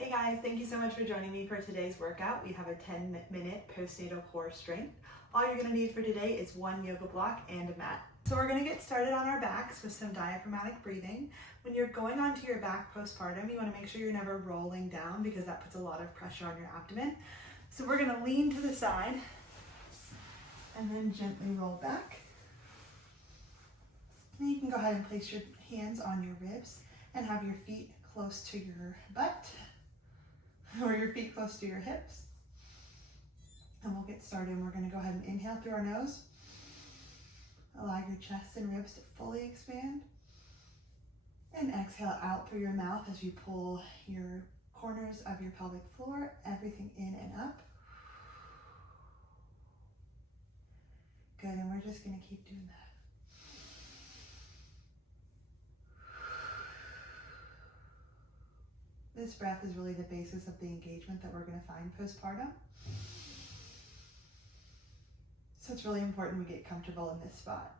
Hey guys, thank you so much for joining me for today's workout. We have a 10-minute postnatal core strength. All you're gonna need for today is one yoga block and a mat. So we're gonna get started on our backs with some diaphragmatic breathing. When you're going onto your back postpartum, you wanna make sure you're never rolling down because that puts a lot of pressure on your abdomen. So we're gonna lean to the side and then gently roll back. And you can go ahead and place your hands on your ribs and have your feet close to your butt or your feet close to your hips. And we'll get started. We're going to go ahead and inhale through our nose. Allow your chest and ribs to fully expand. And exhale out through your mouth as you pull your corners of your pelvic floor, everything in and up. Good, and we're just going to keep doing that. This breath is really the basis of the engagement that we're going to find postpartum. So it's really important we get comfortable in this spot.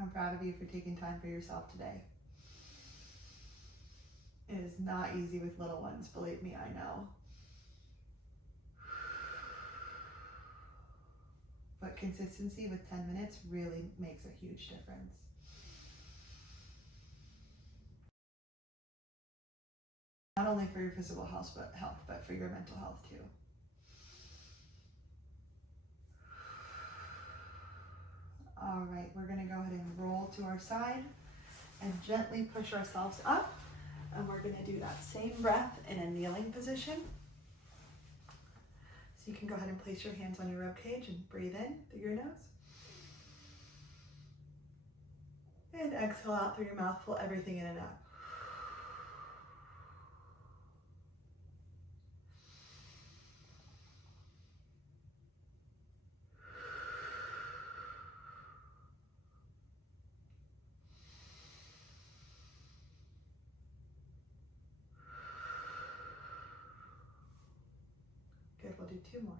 I'm proud of you for taking time for yourself today. It is not easy with little ones, believe me, I know. But consistency with 10 minutes really makes a huge difference. Not only for your physical health, but for your mental health too. All right, we're gonna go ahead and roll to our side and gently push ourselves up. And we're gonna do that same breath in a kneeling position. So you can go ahead and place your hands on your rib cage and breathe in through your nose. And exhale out through your mouth, pull everything in and out. Good, we'll do two more.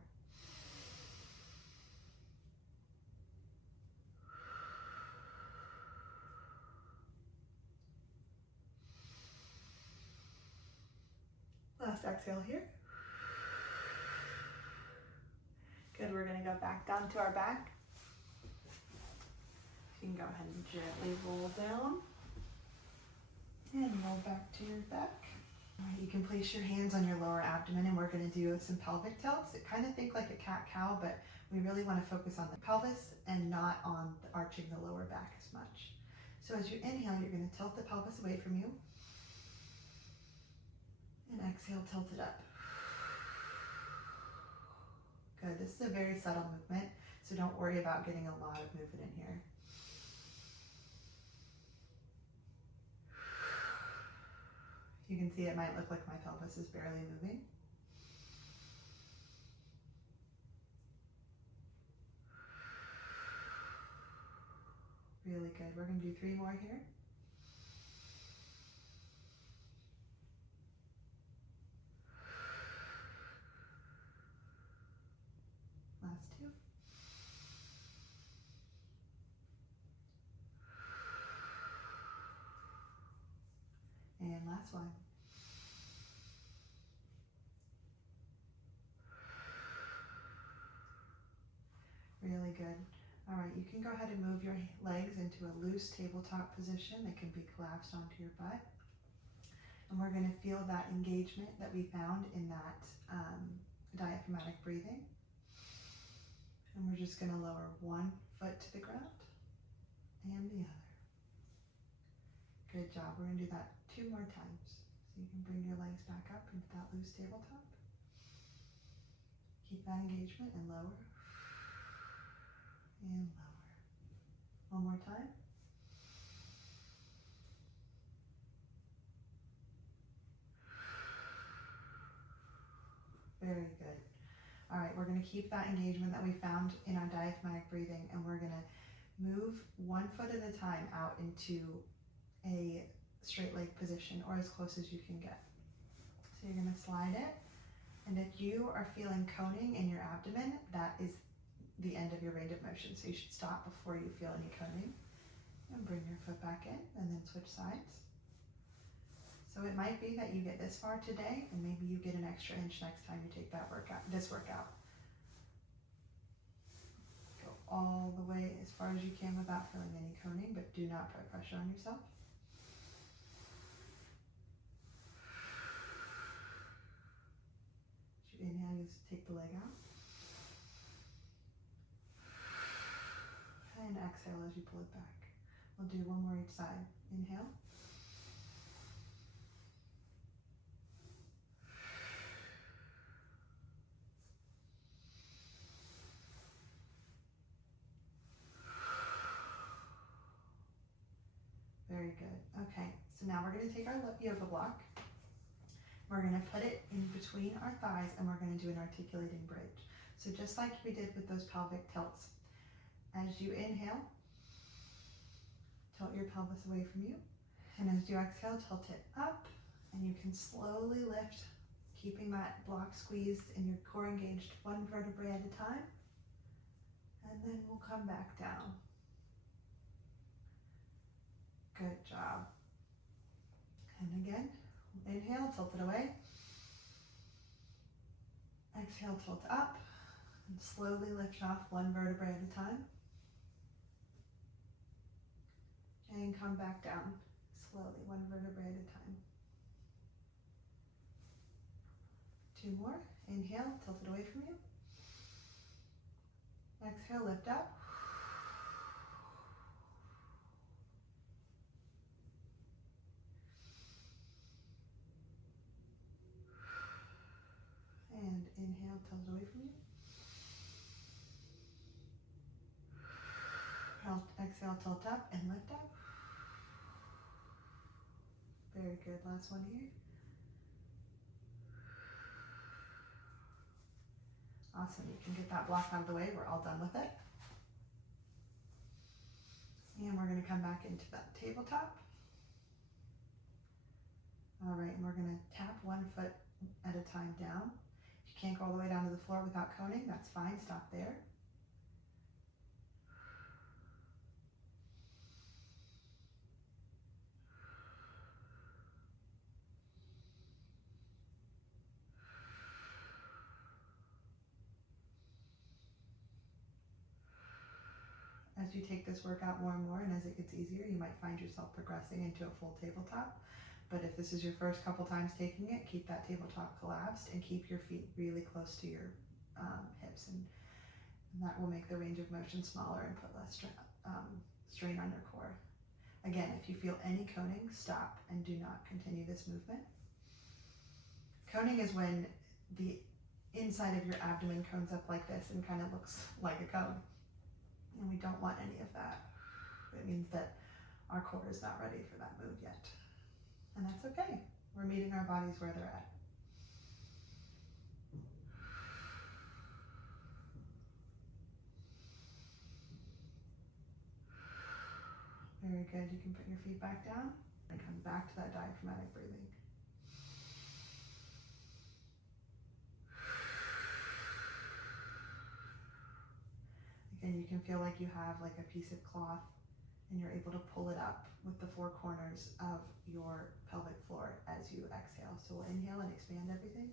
Last exhale here. Good, we're gonna go back down to our back. You can go ahead and gently roll down and roll back to your back. All right, you can place your hands on your lower abdomen and we're gonna do some pelvic tilts. Kind of think like a cat-cow, but we really wanna focus on the pelvis and not on arching the lower back as much. So as you inhale, you're gonna tilt the pelvis away from you. And exhale, tilt it up. Good, this is a very subtle movement, so don't worry about getting a lot of movement in here. You can see it might look like my pelvis is barely moving. Really good, we're gonna do 3 more here. Last 2. And last one. Really good. All right, you can go ahead and move your legs into a loose tabletop position that can be collapsed onto your butt. And we're gonna feel that engagement that we found in that diaphragmatic breathing. And we're just gonna lower one foot to the ground and the other. Good job, we're gonna do that 2 more times. So you can bring your legs back up into that loose tabletop. Keep that engagement and lower. And lower. One more time. Very good. All right, we're gonna keep that engagement that we found in our diaphragmatic breathing and we're gonna move 1 foot at a time out into a straight leg position or as close as you can get. So you're gonna slide it. And if you are feeling coning in your abdomen, that is the end of your range of motion. So you should stop before you feel any coning. And bring your foot back in and then switch sides. So it might be that you get this far today and maybe you get an extra inch next time you take this workout. Go all the way as far as you can without feeling any coning, but do not put pressure on yourself. As you inhale, you just take the leg out. And exhale as you pull it back. We'll do one more each side. Inhale. Very good. Okay, so now we're going to take our yoga block. We're going to put it in between our thighs and we're going to do an articulating bridge. So just like we did with those pelvic tilts. As you inhale, tilt your pelvis away from you. And as you exhale, tilt it up. And you can slowly lift, keeping that block squeezed and your core engaged one vertebrae at a time. And then we'll come back down. Good job. And again, inhale, tilt it away. Exhale, tilt up. And slowly lift off one vertebrae at a time. And come back down slowly, one vertebrae at a time. Two more. Inhale, tilt it away from you. Exhale, lift up. And inhale, tilt it away from you. Exhale, tilt up and lift up. Very good. Last one here. Awesome. You can get that block out of the way. We're all done with it. And we're going to come back into that tabletop. All right, and we're going to tap one foot at a time down. If you can't go all the way down to the floor without coning, that's fine. Stop there. As you take this workout more and more, and as it gets easier, you might find yourself progressing into a full tabletop. But if this is your first couple times taking it, keep that tabletop collapsed and keep your feet really close to your hips, and that will make the range of motion smaller and put less strain on your core. Again, if you feel any coning, stop and do not continue this movement. Coning is when the inside of your abdomen cones up like this and kind of looks like a cone. And we don't want any of that. It means that our core is not ready for that move yet. And that's okay. We're meeting our bodies where they're at. Very good. You can put your feet back down and come back to that diaphragmatic breathing. And you can feel like you have like a piece of cloth and you're able to pull it up with the four corners of your pelvic floor as you exhale. So we'll inhale and expand everything.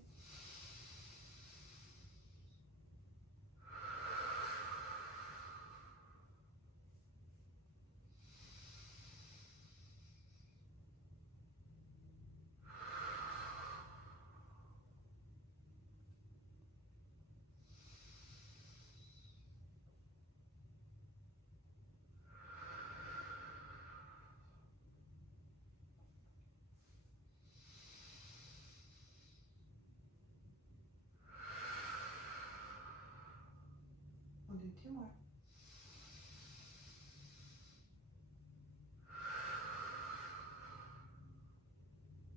We'll do two more.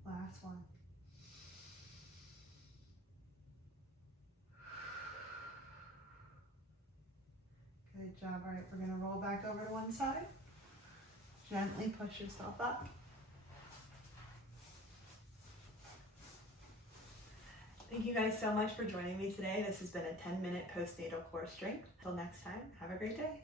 Last one. Good job. All right, we're going to roll back over to one side. Gently push yourself up. Thank you guys so much for joining me today. This has been a 10-minute postnatal core strength. Until next time, have a great day.